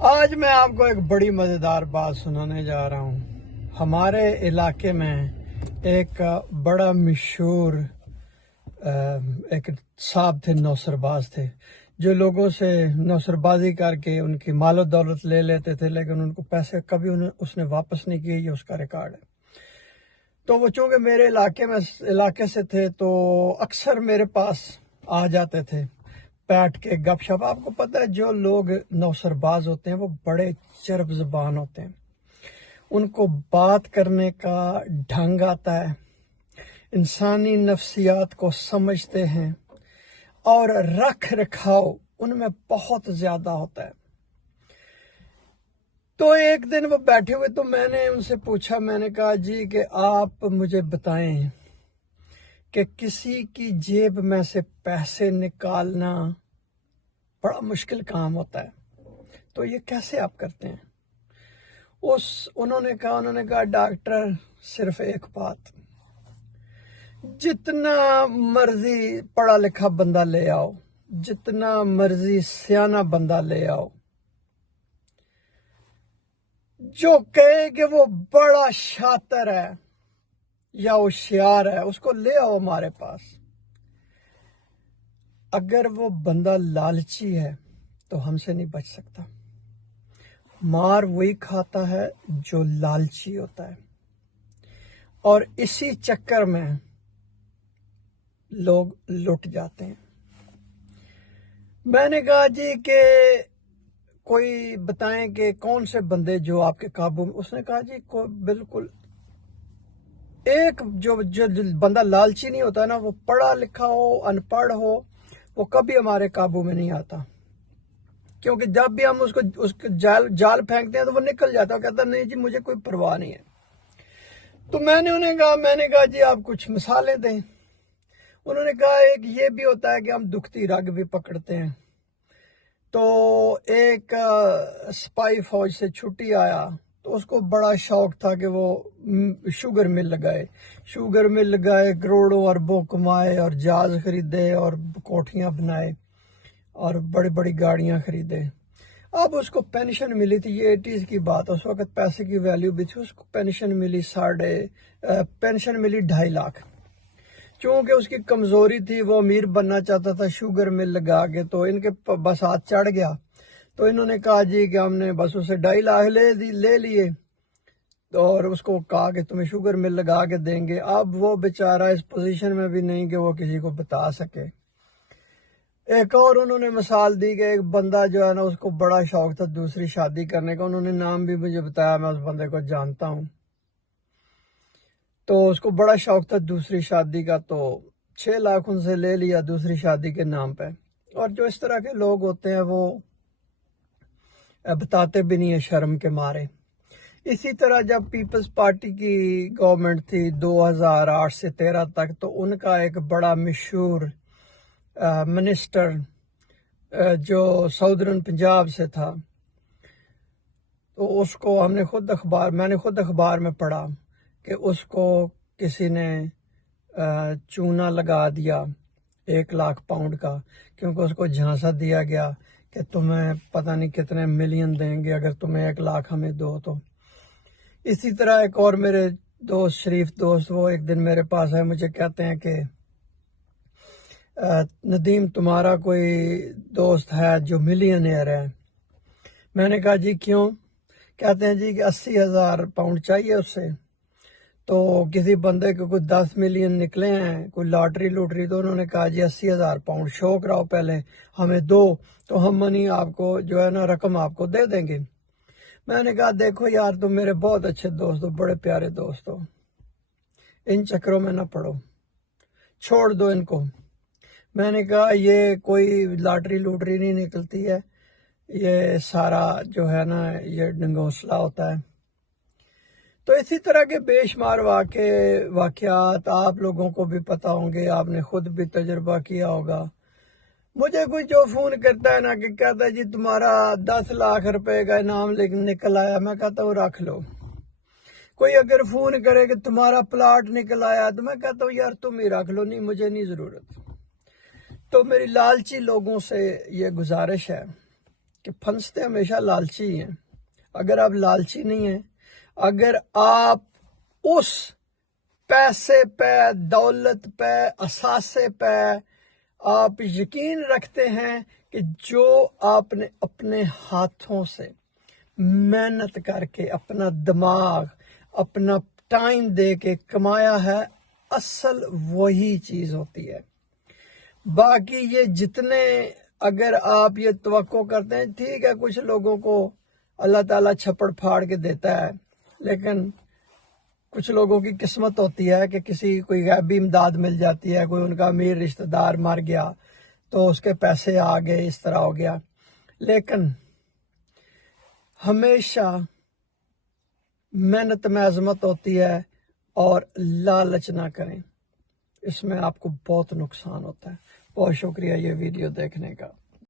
آج میں آپ کو ایک بڑی مزیدار بات سنانے جا رہا ہوں۔ ہمارے علاقے میں ایک بڑا مشہور ایک صاحب تھے، نوسر باز تھے، جو لوگوں سے نوسر بازی کر کے ان کی مال و دولت لے لیتے تھے، لیکن ان کو پیسے کبھی اس نے واپس نہیں کیے۔ یہ اس کا ریکارڈ ہے۔ تو وہ چونکہ میرے علاقے سے تھے تو اکثر میرے پاس آ جاتے تھے بیٹھ کے گپ شپ۔ آپ کو پتہ ہے جو لوگ نوسر باز ہوتے ہیں وہ بڑے چرب زبان ہوتے ہیں، ان کو بات کرنے کا ڈھنگ آتا ہے، انسانی نفسیات کو سمجھتے ہیں، اور رکھ رکھاؤ ان میں بہت زیادہ ہوتا ہے۔ تو ایک دن وہ بیٹھے ہوئے تو میں نے ان سے پوچھا، میں نے کہا جی کہ آپ مجھے بتائیں کہ کسی کی جیب میں سے پیسے نکالنا بڑا مشکل کام ہوتا ہے، تو یہ کیسے آپ کرتے ہیں؟ انہوں نے کہا ڈاکٹر صرف ایک بات، جتنا مرضی پڑھا لکھا بندہ لے آؤ، جتنا مرضی سیانہ بندہ لے آؤ، جو کہے کہ وہ بڑا شاطر ہے یا ہوشیار ہے، اس کو لے آؤ ہمارے پاس۔ اگر وہ بندہ لالچی ہے تو ہم سے نہیں بچ سکتا۔ مار وہی کھاتا ہے جو لالچی ہوتا ہے، اور اسی چکر میں لوگ لٹ جاتے ہیں۔ میں نے کہا جی کہ کوئی بتائیں کہ کون سے بندے جو آپ کے قابو میں؟ اس نے کہا جی بالکل ایک جو بندہ لالچی نہیں ہوتا نا، وہ پڑھا لکھا ہو ان پڑھ ہو، وہ کبھی ہمارے قابو میں نہیں آتا، کیونکہ جب بھی ہم اس کو جال پھینکتے ہیں تو وہ نکل جاتا ہے، وہ کہتا نہیں جی مجھے کوئی پرواہ نہیں ہے۔ تو میں نے کہا جی آپ کچھ مثالیں دیں۔ انہوں نے کہا ایک یہ بھی ہوتا ہے کہ ہم دکھتی رگ بھی پکڑتے ہیں۔ تو ایک سپاہی فوج سے چھٹی آیا تو اس کو بڑا شوق تھا کہ وہ شوگر مل لگائے، کروڑوں اربوں کمائے، اور جہاز خریدے اور کوٹھیاں بنائے اور بڑی بڑی گاڑیاں خریدے۔ اب اس کو پینشن ملی تھی، یہ 80s کی بات، اس وقت پیسے کی ویلیو بھی تھی۔ اس کو پینشن ملی 2.5 لاکھ۔ چونکہ اس کی کمزوری تھی، وہ امیر بننا چاہتا تھا شوگر مل لگا کے، تو ان کے بس ہاتھ چڑھ گیا۔ تو انہوں نے کہا جی کہ ہم نے بس اسے 2.5 لاکھ لے لیے، اور اس کو کہا کہ تمہیں شوگر مل لگا کے دیں گے۔ اب وہ بیچارہ اس پوزیشن میں بھی نہیں کہ وہ کسی کو بتا سکے۔ ایک اور انہوں نے مثال دی کہ ایک بندہ جو ہے نا، اس کو بڑا شوق تھا دوسری شادی کرنے کا۔ انہوں نے نام بھی مجھے بتایا، میں اس بندے کو جانتا ہوں۔ تو اس کو بڑا شوق تھا دوسری شادی کا، تو 6 لاکھ ان سے لے لیا دوسری شادی کے نام پہ۔ اور جو اس طرح کے لوگ ہوتے ہیں وہ بتاتے بھی نہیں ہیں شرم کے مارے۔ اسی طرح جب پیپلز پارٹی کی گورنمنٹ تھی 2008 سے 13 تک، تو ان کا ایک بڑا مشہور منسٹر جو ساؤدرن پنجاب سے تھا، تو اس کو میں نے خود اخبار میں پڑھا کہ اس کو کسی نے چونا لگا دیا 1 لاکھ پاؤنڈ کا، کیونکہ اس کو جھانسا دیا گیا کہ تمہیں پتہ نہیں کتنے ملین دیں گے اگر تمہیں 1 لاکھ ہمیں دو تو۔ اسی طرح ایک اور میرے شریف دوست، وہ ایک دن میرے پاس ہے، مجھے کہتے ہیں کہ ندیم تمہارا کوئی دوست ہے جو ملینئر ہے؟ میں نے کہا جی کیوں؟ کہتے ہیں جی کہ 80,000 پاؤنڈ چاہیے اس سے۔ تو کسی بندے کو کوئی 10 ملین نکلے ہیں، کوئی لاٹری، تو انہوں نے کہا جی 80,000 پاؤنڈ شو کراؤ پہلے، ہمیں دو تو ہم منی آپ کو جو ہے نا رقم آپ کو دے دیں گے۔ میں نے کہا دیکھو یار، تم میرے بہت اچھے دوست ہو، بڑے پیارے دوست ہو، ان چکروں میں نہ پڑو، چھوڑ دو ان کو۔ میں نے کہا یہ کوئی لاٹری نہیں نکلتی ہے، یہ سارا جو ہے نا یہ ڈنگوسلا ہوتا ہے۔ تو اسی طرح کے بے شمار واقعات آپ لوگوں کو بھی پتہ ہوں گے، آپ نے خود بھی تجربہ کیا ہوگا۔ مجھے کوئی جو فون کرتا ہے نا کہ کہتا ہے جی تمہارا 10 لاکھ روپے کا انعام نکل آیا، میں کہتا ہوں رکھ لو۔ کوئی اگر فون کرے کہ تمہارا پلاٹ نکل آیا، تو میں کہتا ہوں یار تم ہی رکھ لو، نہیں مجھے نہیں ضرورت۔ تو میری لالچی لوگوں سے یہ گزارش ہے کہ پھنستے ہمیشہ لالچی ہیں. اگر آپ لالچی نہیں ہیں، اگر آپ اس پیسے پہ، دولت پہ، اثاثے پہ آپ یقین رکھتے ہیں کہ جو آپ نے اپنے ہاتھوں سے محنت کر کے، اپنا دماغ، اپنا ٹائم دے کے کمایا ہے، اصل وہی چیز ہوتی ہے. باقی یہ جتنے اگر آپ یہ توقع کرتے ہیں، ٹھیک ہے کچھ لوگوں کو اللہ تعالیٰ چھپڑ پھاڑ کے دیتا ہے، لیکن کچھ لوگوں کی قسمت ہوتی ہے کہ کوئی غیبی امداد مل جاتی ہے، کوئی ان کا امیر رشتہ دار مر گیا تو اس کے پیسے آ گئے، اس طرح ہو گیا. لیکن ہمیشہ محنت میں عظمت ہوتی ہے، اور لالچ نہ کریں، اس میں آپ کو بہت نقصان ہوتا ہے. بہت شکریہ یہ ویڈیو دیکھنے کا.